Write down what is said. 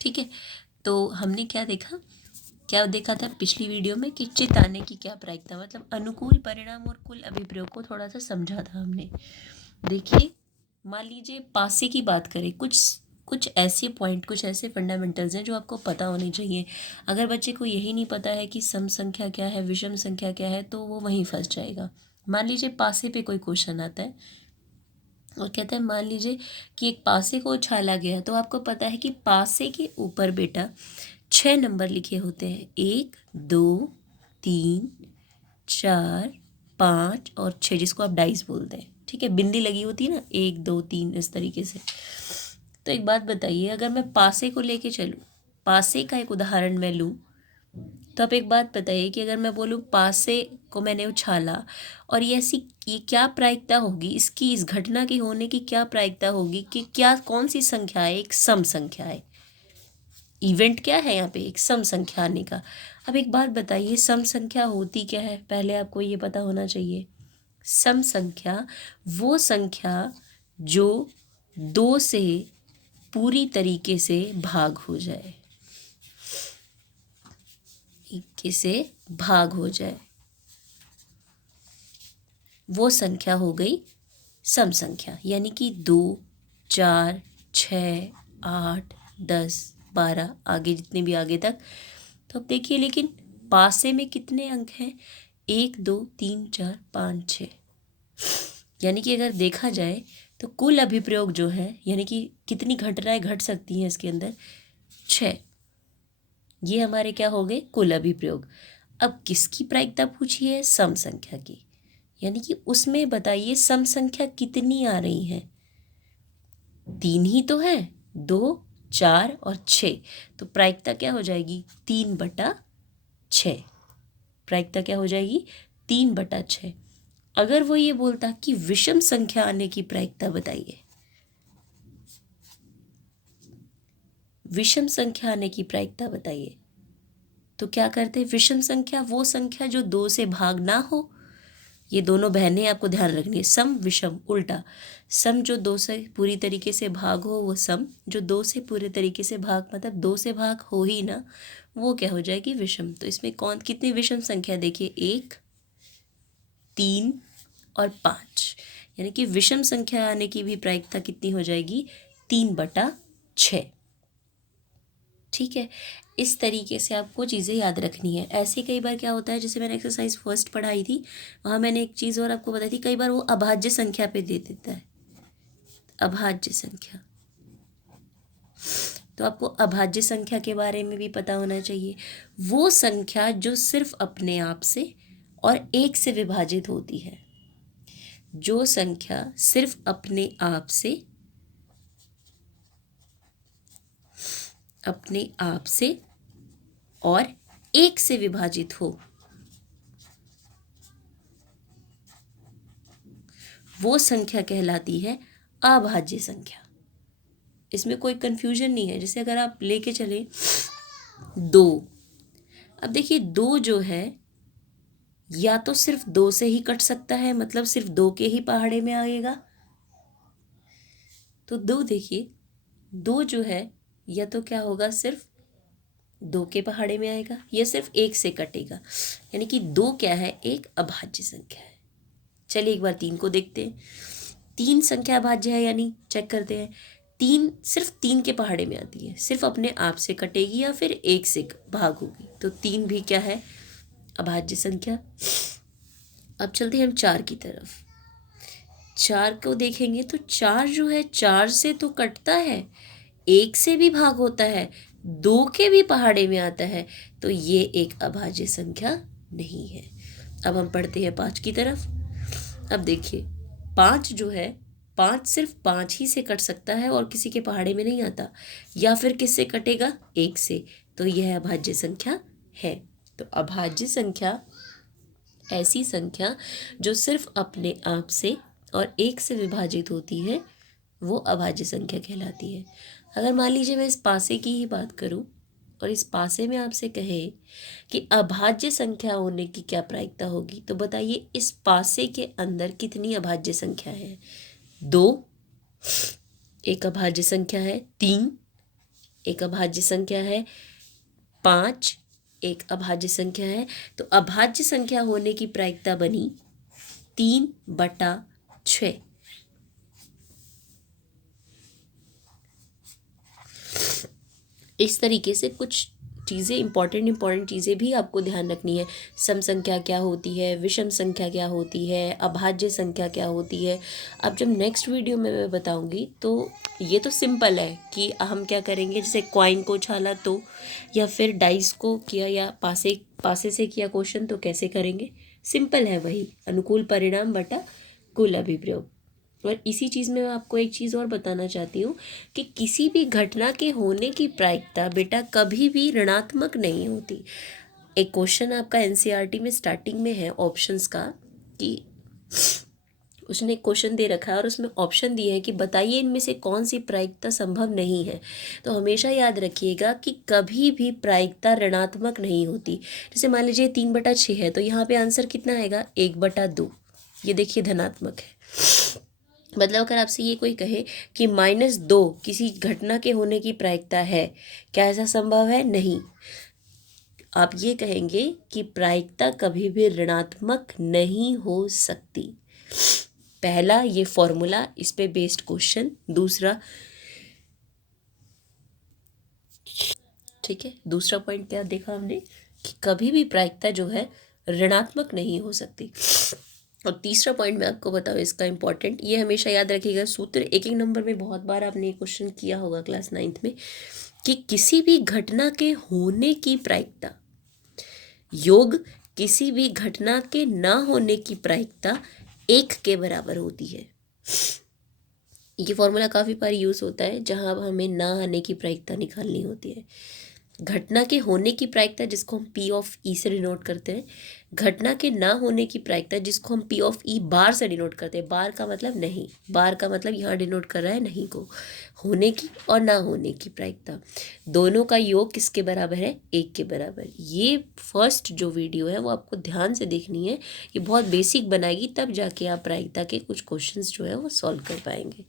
ठीक है, तो हमने क्या देखा था पिछली वीडियो में कि चित आने की क्या प्रायिकता, मतलब अनुकूल परिणाम और कुल अभिप्रयोग को थोड़ा सा समझा था हमने। देखिए, मान लीजिए पासे की बात करें, कुछ कुछ ऐसे पॉइंट, कुछ ऐसे फंडामेंटल्स हैं जो आपको पता होने चाहिए। अगर बच्चे को यही नहीं पता है कि सम संख्या क्या है, विषम संख्या क्या है, तो वो वहीं फंस जाएगा। मान लीजिए पासे पे कोई क्वेश्चन आता है और कहता है, मान लीजिए कि एक पासे को उछाला गया, तो आपको पता है कि पासे के ऊपर बेटा 6 नंबर लिखे होते हैं, 1 2 3 4 5 और 6, जिसको आप डाइस बोलते हैं। ठीक है, बिंदी लगी होती है ना, 1 2 3 इस तरीके से। तो एक बात बताइए, अगर मैं पासे को लेके चलूँ, पासे का एक उदाहरण मैं लूँ, तो आप एक बात बताइए कि अगर मैं बोलूँ पासे को मैंने उछाला, और ये क्या प्रायिकता होगी इसकी, इस घटना की होने की क्या प्रायिकता होगी कि क्या, कौन सी संख्या है, एक सम संख्या है। इवेंट क्या है यहाँ पे, एक सम संख्या आने का। अब एक बात बताइए, सम संख्या होती क्या है, पहले आपको ये पता होना चाहिए। सम संख्या वो संख्या जो 2 से पूरी तरीके से भाग हो जाए, से भाग हो जाए, वो संख्या हो गई सम संख्या। यानी कि 2 4 6 8 10 12 आगे जितने भी आगे तक। तो अब देखिए, लेकिन पासे में कितने अंक हैं, 1 2 3 4 5 6। यानी कि अगर देखा जाए तो कुल अभिप्रयोग जो है, यानी कि कितनी घटनाएं घट सकती हैं इसके अंदर, 6। ये हमारे क्या हो गए, कुल अभिप्रयोग। अब किसकी प्रायिकता पूछी है, सम संख्या की। यानी कि उसमें बताइए सम संख्या कितनी आ रही है, 3 ही तो है, 2 4 और 6। तो प्रायिकता क्या हो जाएगी, 3/6। प्रायिकता क्या हो जाएगी, 3/6। अगर वो ये बोलता कि विषम संख्या आने की प्रायिकता बताइए, विषम संख्या आने की प्रायिकता बताइए, तो क्या करते, विषम संख्या वो संख्या जो 2 से भाग ना हो। ये दोनों बहनें आपको ध्यान रखनी है, सम विषम उल्टा। सम जो 2 से पूरी तरीके से भाग हो वो सम, जो 2 से पूरे तरीके से भाग, मतलब 2 से भाग हो ही ना, वो क्या हो जाएगी, विषम। तो इसमें कौन कितनी विषम संख्या देखिए, 1 3 और 5। यानी कि विषम संख्या आने की भी प्रायिकता कितनी हो जाएगी, 3/6। ठीक है, इस तरीके से आपको चीज़ें याद रखनी है। ऐसे कई बार क्या होता है, जैसे मैंने एक्सरसाइज फर्स्ट पढ़ाई थी, वहाँ मैंने एक चीज़ और आपको बताई थी, कई बार वो अभाज्य संख्या पे दे देता है, अभाज्य संख्या। तो आपको अभाज्य संख्या के बारे में भी पता होना चाहिए। वो संख्या जो सिर्फ अपने आप से और 1 से विभाजित होती है, जो संख्या सिर्फ अपने आप से और 1 से विभाजित हो, वो संख्या कहलाती है अभाज्य संख्या। इसमें कोई कंफ्यूजन नहीं है। जैसे अगर आप लेके चले 2, अब देखिए 2 जो है, या तो सिर्फ 2 से ही कट सकता है, मतलब सिर्फ 2 के ही पहाड़े में आएगा। तो 2 देखिए, 2 जो है, या तो क्या होगा, सिर्फ 2 के पहाड़े में आएगा, या सिर्फ 1 से कटेगा। यानी कि 2 क्या है, एक अभाज्य संख्या है। चलिए एक बार 3 को देखते हैं। 3 संख्या अभाज्य है, यानी चेक करते हैं। 3 सिर्फ 3 के पहाड़े में आती है, सिर्फ अपने आप से कटेगी या फिर 1 से भाग होगी। तो 3 भी क्या है, अभाज्य संख्या। अब चलते हैं हम 4 की तरफ। 4 को देखेंगे तो 4 जो है, 4 से तो कटता है, 1 से भी भाग होता है, 2 के भी पहाड़े में आता है। तो ये एक अभाज्य संख्या नहीं है। अब हम पढ़ते हैं 5 की तरफ। अब देखिए 5 जो है, 5 सिर्फ 5 ही से कट सकता है और किसी के पहाड़े में नहीं आता, या फिर किससे कटेगा, 1 से। तो यह अभाज्य संख्या है। तो अभाज्य संख्या ऐसी संख्या जो सिर्फ अपने आप से और 1 से विभाजित होती है, वो अभाज्य संख्या कहलाती है। अगर मान लीजिए मैं इस पासे की ही बात करूं और इस पासे में आपसे कहे कि अभाज्य संख्या होने की क्या प्रायिकता होगी, तो बताइए इस पासे के अंदर कितनी अभाज्य संख्या है, 2 एक अभाज्य संख्या है, 3 एक अभाज्य संख्या है 5, एक अभाज्य संख्या है, तो अभाज्य संख्या होने की प्रायिकता बनी 3/6। इस तरीके से कुछ चीज़ें इंपॉर्टेंट चीज़ें भी आपको ध्यान रखनी है। सम संख्या क्या होती है, विषम संख्या क्या होती है, अभाज्य संख्या क्या होती है। अब जब नेक्स्ट वीडियो में मैं बताऊंगी तो ये तो सिंपल है कि हम क्या करेंगे, जैसे कॉइन को उछाला तो, या फिर डाइस को किया, या पासे पासे से किया क्वेश्चन तो कैसे करेंगे। सिंपल है वही, अनुकूल परिणाम बटा कुल अभिप्रयोग। और इसी चीज़ में मैं आपको एक चीज़ और बताना चाहती हूँ कि किसी भी घटना के होने की प्रायिकता बेटा कभी भी ऋणात्मक नहीं होती। एक क्वेश्चन आपका एनसीईआरटी में स्टार्टिंग में है ऑप्शंस का, कि उसने क्वेश्चन दे रखा है और उसमें ऑप्शन दिए हैं कि बताइए इनमें से कौन सी प्रायिकता संभव नहीं है। तो हमेशा याद रखिएगा कि कभी भी प्रायिकता ऋणात्मक नहीं होती। जैसे मान लीजिए 3/6 है, तो यहाँ पे आंसर कितना आएगा, 1/2। ये देखिए धनात्मक है। मतलब अगर आपसे ये कोई कहे कि -2 किसी घटना के होने की प्रायिकता है, क्या ऐसा संभव है? नहीं। आप ये कहेंगे कि प्रायिकता कभी भी ऋणात्मक नहीं हो सकती। पहला ये फॉर्मूला, इस पे बेस्ड क्वेश्चन। दूसरा, ठीक है, दूसरा पॉइंट क्या देखा हमने कि कभी भी प्रायिकता जो है ऋणात्मक नहीं हो सकती। और तीसरा पॉइंट मैं आपको बताऊँ इसका इम्पोर्टेंट, ये हमेशा याद रखिएगा, सूत्र 1-1 नंबर में बहुत बार आपने ये क्वेश्चन किया होगा क्लास 9th में, कि किसी भी घटना के होने की प्रायिकता योग किसी भी घटना के ना होने की प्रायिकता 1 के बराबर होती है। ये फॉर्मूला काफ़ी बार यूज़ होता है जहाँ अब हमें ना आने की प्रायिकता निकालनी होती है। घटना के होने की प्रायिकता जिसको हम P ऑफ E से डिनोट करते हैं, घटना के ना होने की प्रायिकता जिसको हम P ऑफ E बार से डिनोट करते हैं। बार का मतलब नहीं, बार का मतलब यहाँ डिनोट कर रहा है नहीं को, होने की और ना होने की प्रायिकता, दोनों का योग किसके बराबर है, 1 के बराबर। ये फर्स्ट जो वीडियो है वो आपको ध्यान से देखनी है, ये बहुत बेसिक बनाएगी, तब जाके आप प्रायिकता के कुछ क्वेश्चंस जो है वो सॉल्व कर पाएंगे।